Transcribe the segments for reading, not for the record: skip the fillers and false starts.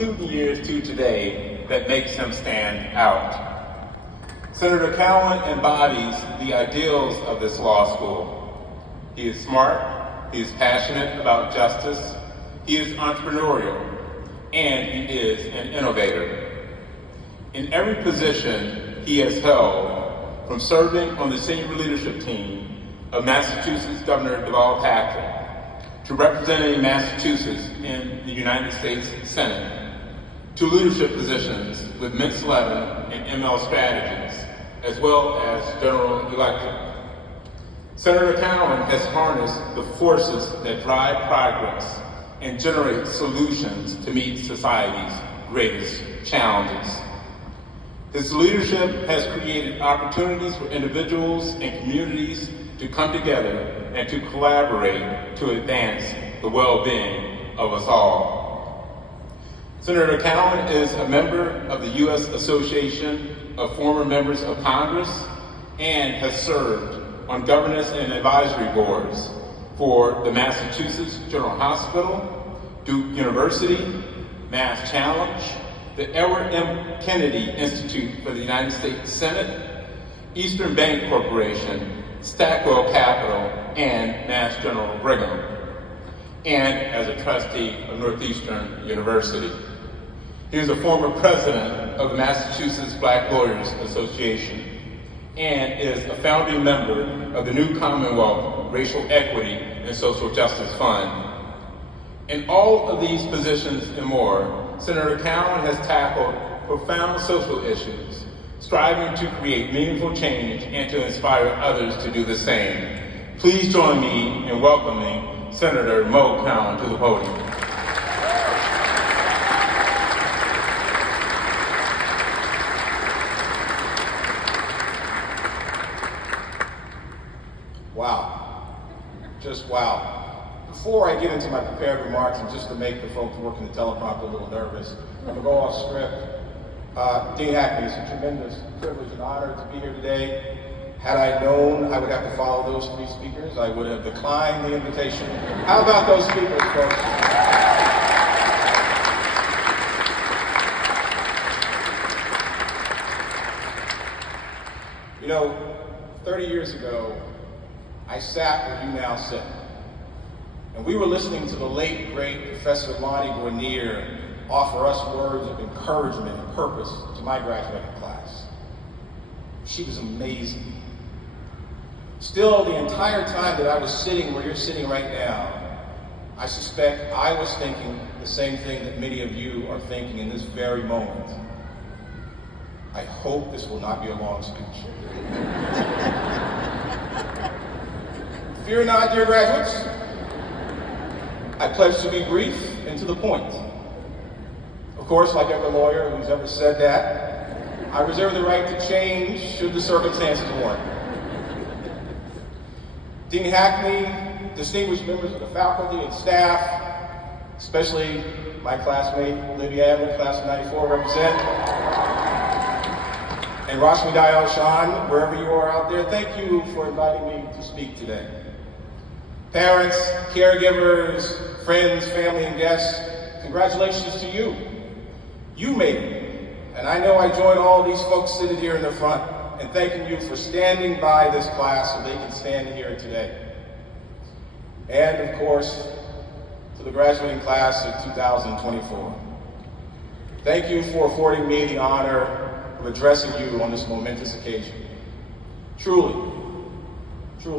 student years to today that makes him stand out. Senator Cowan embodies the ideals of this law school. He is smart, he is passionate about justice, he is entrepreneurial, and he is an innovator. In every position he has held, from serving on the senior leadership team of Massachusetts Governor Deval Patrick, to representing Massachusetts in the United States Senate, to leadership positions with Mint 11 and ML Strategies, as well as General Electric. Senator Cowan has harnessed the forces that drive progress and generate solutions to meet society's greatest challenges. His leadership has created opportunities for individuals and communities to come together and to collaborate to advance the well-being of us all. Senator Cowan is a member of the U.S. Association of Former Members of Congress and has served on governance and advisory boards for the Massachusetts General Hospital, Duke University, Mass Challenge, the Edward M. Kennedy Institute for the United States Senate, Eastern Bank Corporation, Stackwell Capital, and Mass General Brigham, and as a trustee of Northeastern University. He is a former president of the Massachusetts Black Lawyers Association and is a founding member of the New Commonwealth Racial Equity and Social Justice Fund. In all of these positions and more, Senator Cowan has tackled profound social issues, striving to create meaningful change and to inspire others to do the same. Please join me in welcoming Senator Mo Cowan to the podium. Wow, just wow. Before I get into my prepared remarks, and just to make the folks working the teleprompter a little nervous, I'm gonna go off script. Dean Hackney, it's a tremendous privilege and honor to be here today. Had I known I would have to follow those three speakers, I would have declined the invitation. How about those speakers, folks? You know, 30 years ago, I sat where you now sit. And we were listening to the late, great Professor Lonnie Guarnier offer us words of encouragement and purpose to my graduating class. She was amazing. Still, the entire time that I was sitting where you're sitting right now, I suspect I was thinking the same thing that many of you are thinking in this very moment. I hope this will not be a long speech. Fear not, dear graduates. I pledge to be brief and to the point. Of course, like every lawyer who's ever said that, I reserve the right to change should the circumstances warrant. Dean Hackney, distinguished members of the faculty and staff, especially my classmate, Olivia Adler, class of 94, represent, and Rashmi Dayal Shan, wherever you are out there, thank you for inviting me to speak today. Parents, caregivers, friends, family, and guests, congratulations to you. You made it. And I know I join all these folks sitting here in the front in thanking you for standing by this class so they can stand here today. And of course, to the graduating class of 2024. Thank you for affording me the honor of addressing you on this momentous occasion. Truly,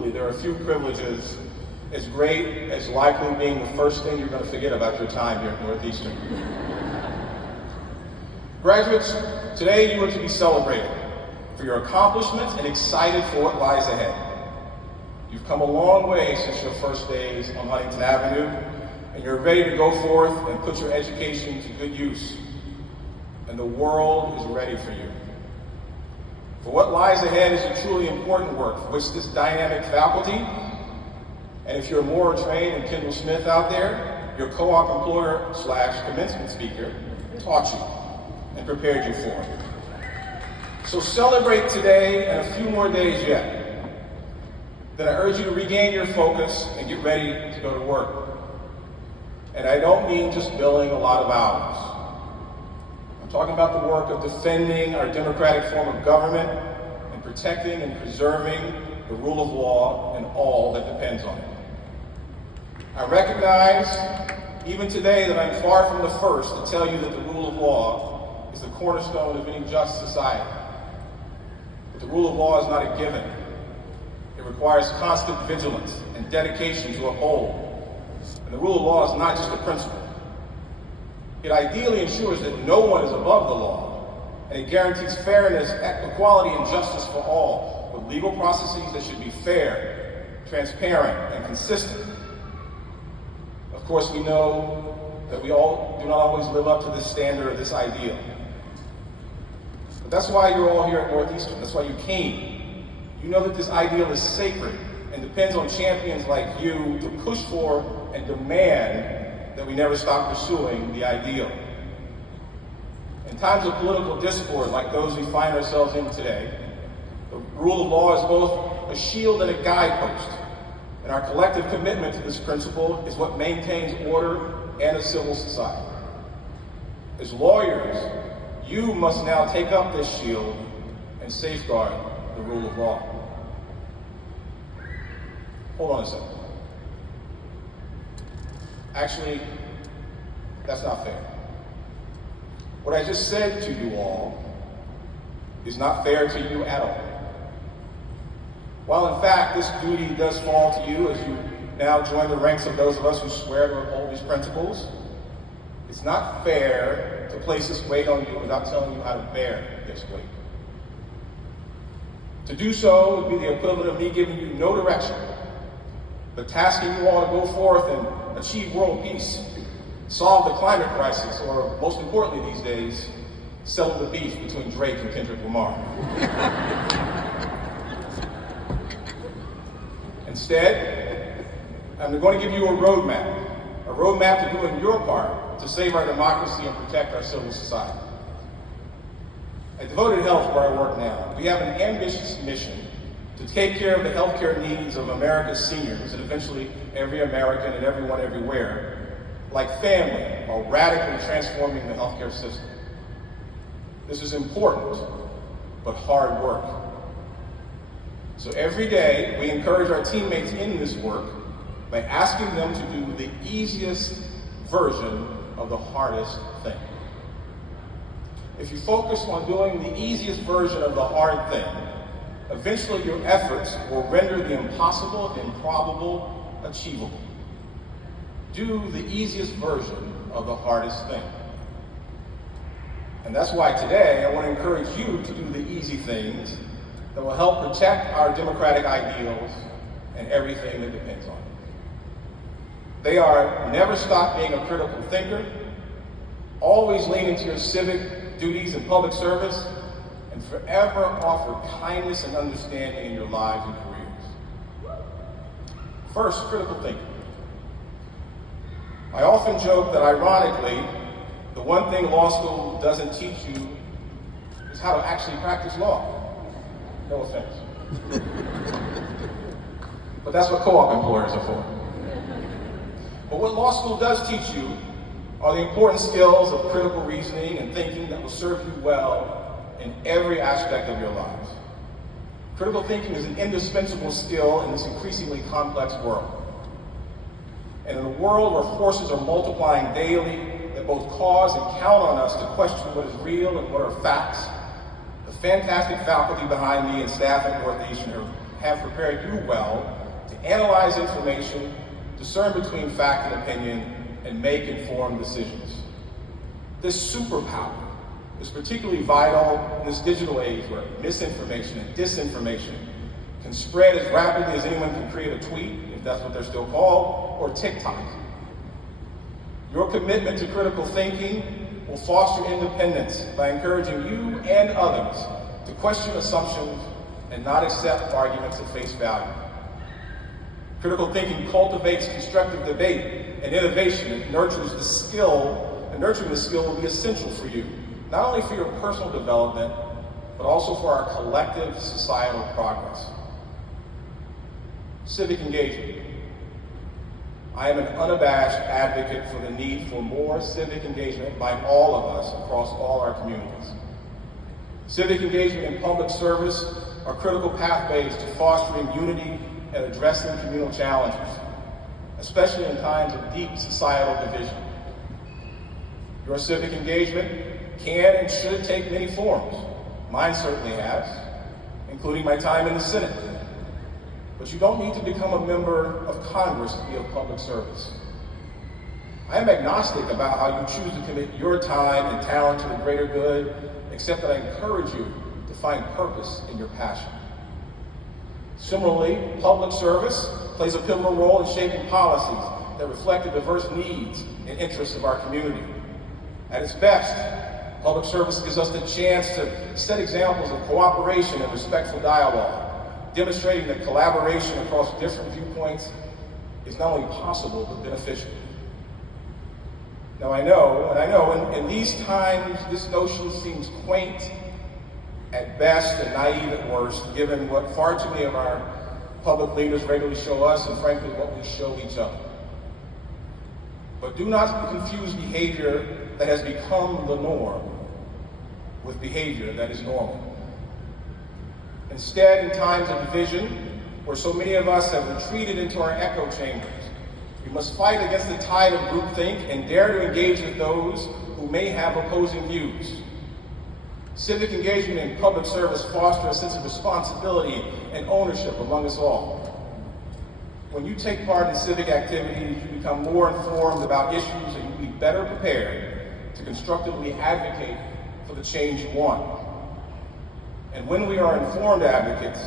there are few privileges as great as likely being the first thing you're going to forget about your time here at Northeastern. Graduates, today you are to be celebrated for your accomplishments and excited for what lies ahead. You've come a long way since your first days on Huntington Avenue, and you're ready to go forth and put your education to good use. And the world is ready for you. For what lies ahead is a truly important work for which this dynamic faculty, and if you're more trained and Kendall Smith out there, your co-op employer / commencement speaker taught you and prepared you for. So celebrate today and a few more days yet. Then I urge you to regain your focus and get ready to go to work. And I don't mean just billing a lot of hours. talking about the work of defending our democratic form of government and protecting and preserving the rule of law and all that depends on it. I recognize, even today, that I'm far from the first to tell you that the rule of law is the cornerstone of any just society. But the rule of law is not a given. It requires constant vigilance and dedication to uphold. And the rule of law is not just a principle. It ideally ensures that no one is above the law, and it guarantees fairness, equality, and justice for all, with legal processes that should be fair, transparent, and consistent. Of course, we know that we all do not always live up to this standard or this ideal. But that's why you're all here at Northeastern. That's why you came. You know that this ideal is sacred and depends on champions like you to push for and demand that we never stop pursuing the ideal. In times of political discord like those we find ourselves in today, the rule of law is both a shield and a guidepost. And our collective commitment to this principle is what maintains order and a civil society. As lawyers, you must now take up this shield and safeguard the rule of law. Hold on a second. Actually, that's not fair. What I just said to you all is not fair to you at all. While in fact this duty does fall to you as you now join the ranks of those of us who swear to uphold these principles, it's not fair to place this weight on you without telling you how to bear this weight. To do so would be the equivalent of me giving you no direction, but tasking you all to go forth and achieve world peace, solve the climate crisis, or most importantly these days, settle the beef between Drake and Kendrick Lamar. Instead, I'm going to give you a roadmap to doing your part to save our democracy and protect our civil society. At Devoted Health, where I work now, we have an ambitious mission to take care of the healthcare needs of America's seniors and eventually every American and everyone everywhere, like family, while radically transforming the healthcare system. This is important, but hard work. So every day, we encourage our teammates in this work by asking them to do the easiest version of the hardest thing. If you focus on doing the easiest version of the hard thing, eventually your efforts will render the impossible, improbable, achievable. Do the easiest version of the hardest thing. And that's why today I want to encourage you to do the easy things that will help protect our democratic ideals and everything that depends on it. They are never stop being a critical thinker, always lean into your civic duties and public service, and forever offer kindness and understanding in your lives and careers. First, critical thinking. I often joke that ironically, the one thing law school doesn't teach you is how to actually practice law. No offense. But that's what co-op employers are for. But what law school does teach you are the important skills of critical reasoning and thinking that will serve you well in every aspect of your lives. Critical thinking is an indispensable skill in this increasingly complex world. And in a world where forces are multiplying daily that both cause and count on us to question what is real and what are facts, the fantastic faculty behind me and staff at Northeastern have prepared you well to analyze information, discern between fact and opinion, and make informed decisions. This superpower is particularly vital in this digital age where misinformation and disinformation can spread as rapidly as anyone can create a tweet, if that's what they're still called, or TikTok. Your commitment to critical thinking will foster independence by encouraging you and others to question assumptions and not accept arguments at face value. Critical thinking cultivates constructive debate and innovation and nurtures the skill, and nurturing the skill will be essential for you, not only for your personal development, but also for our collective societal progress. Civic engagement. I am an unabashed advocate for the need for more civic engagement by all of us across all our communities. Civic engagement and public service are critical pathways to fostering unity and addressing communal challenges, especially in times of deep societal division. Your civic engagement can and should take many forms. Mine certainly has, including my time in the Senate. But you don't need to become a member of Congress to be of public service. I am agnostic about how you choose to commit your time and talent to the greater good, except that I encourage you to find purpose in your passion. Similarly, public service plays a pivotal role in shaping policies that reflect the diverse needs and interests of our community. At its best, public service gives us the chance to set examples of cooperation and respectful dialogue, demonstrating that collaboration across different viewpoints is not only possible, but beneficial. Now I know in these times, this notion seems quaint at best and naive at worst, given what far too many of our public leaders regularly show us and frankly what we show each other. But do not confuse behavior that has become the norm with behavior that is normal. Instead, in times of division, where so many of us have retreated into our echo chambers, we must fight against the tide of groupthink and dare to engage with those who may have opposing views. Civic engagement and public service foster a sense of responsibility and ownership among us all. When you take part in civic activities, you become more informed about issues and you'll be better prepared to constructively advocate for the change you want. And when we are informed advocates,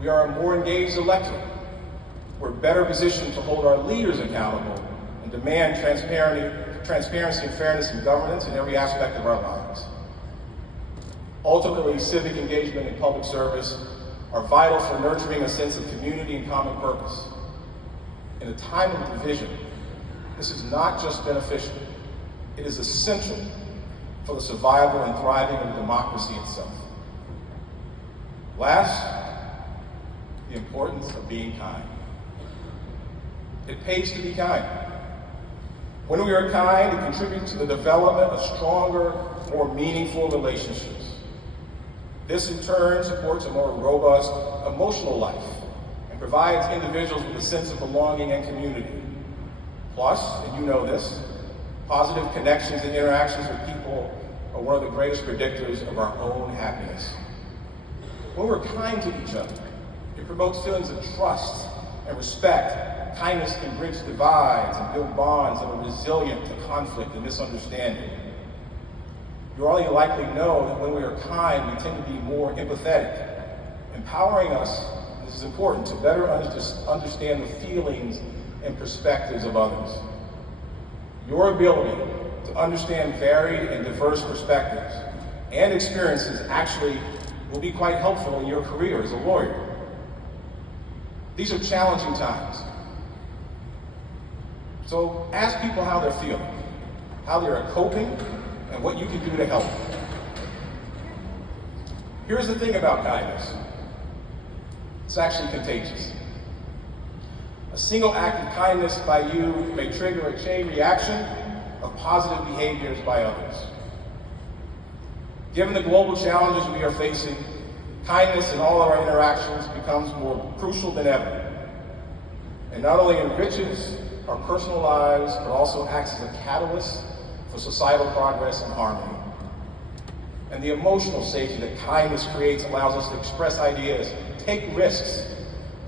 we are a more engaged electorate. We're better positioned to hold our leaders accountable and demand transparency and fairness in governance in every aspect of our lives. Ultimately, civic engagement and public service are vital for nurturing a sense of community and common purpose. In a time of division, this is not just beneficial, it is essential for the survival and thriving of democracy itself. Last, the importance of being kind. It pays to be kind. When we are kind, it contributes to the development of stronger, more meaningful relationships. This in turn supports a more robust emotional life and provides individuals with a sense of belonging and community. Plus, and you know this, positive connections and interactions with people are one of the greatest predictors of our own happiness. When we're kind to each other, it promotes feelings of trust and respect. Kindness can bridge divides and build bonds that are resilient to conflict and misunderstanding. You already likely know that when we are kind, we tend to be more empathetic, empowering us, this is important, to better understand the feelings and perspectives of others. Your ability to understand varied and diverse perspectives and experiences actually will be quite helpful in your career as a lawyer. These are challenging times. So ask people how they're feeling, how they're coping, and what you can do to help. Here's the thing about kindness. It's actually contagious. A single act of kindness by you may trigger a chain reaction of positive behaviors by others. Given the global challenges we are facing, kindness in all of our interactions becomes more crucial than ever. And not only enriches our personal lives, but also acts as a catalyst for societal progress and harmony. And the emotional safety that kindness creates allows us to express ideas, take risks,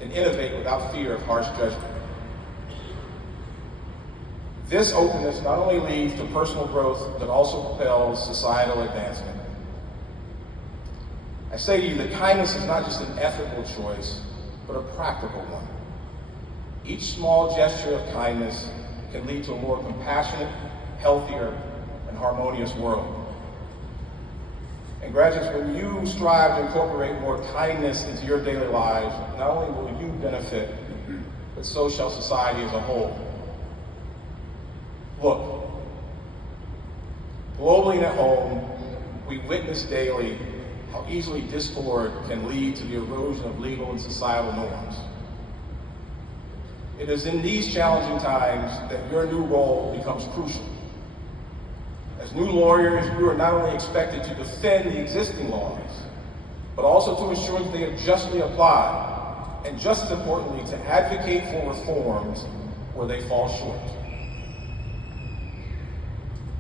and innovate without fear of harsh judgment. This openness not only leads to personal growth, but also propels societal advancement. I say to you that kindness is not just an ethical choice, but a practical one. Each small gesture of kindness can lead to a more compassionate, healthier, and harmonious world. And graduates, when you strive to incorporate more kindness into your daily lives, not only will you benefit, but so shall society as a whole. Look, globally and at home, we witness daily how easily discord can lead to the erosion of legal and societal norms. It is in these challenging times that your new role becomes crucial. As new lawyers, you are not only expected to defend the existing laws, but also to ensure that they are justly applied, and just as importantly, to advocate for reforms where they fall short.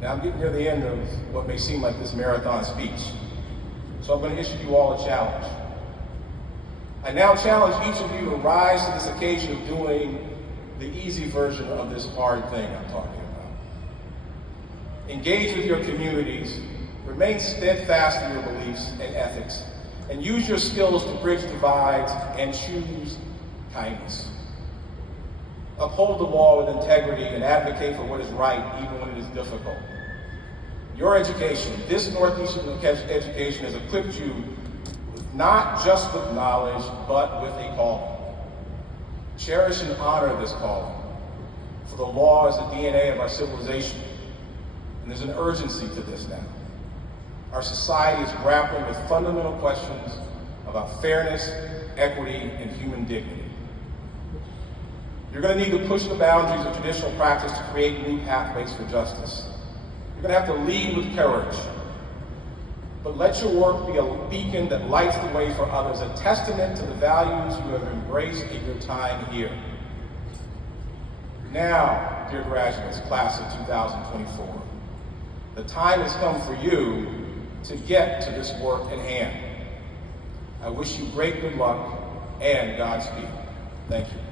Now I'm getting near the end of what may seem like this marathon speech, so I'm going to issue you all a challenge. I now challenge each of you to rise to this occasion of doing the easy version of this hard thing I'm talking about. Engage with your communities, remain steadfast in your beliefs and ethics, and use your skills to bridge divides and choose kindness. Uphold the law with integrity and advocate for what is right even when it is difficult. Your education, this Northeastern education, has equipped you not just with knowledge, but with a calling. Cherish and honor this calling, for the law is the DNA of our civilization, and there's an urgency to this now. Our society is grappling with fundamental questions about fairness, equity, and human dignity. You're going to need to push the boundaries of traditional practice to create new pathways for justice. You're going to have to lead with courage. But let your work be a beacon that lights the way for others, a testament to the values you have embraced in your time here. Now, dear graduates, class of 2024, the time has come for you to get to this work at hand. I wish you great good luck and Godspeed. Thank you.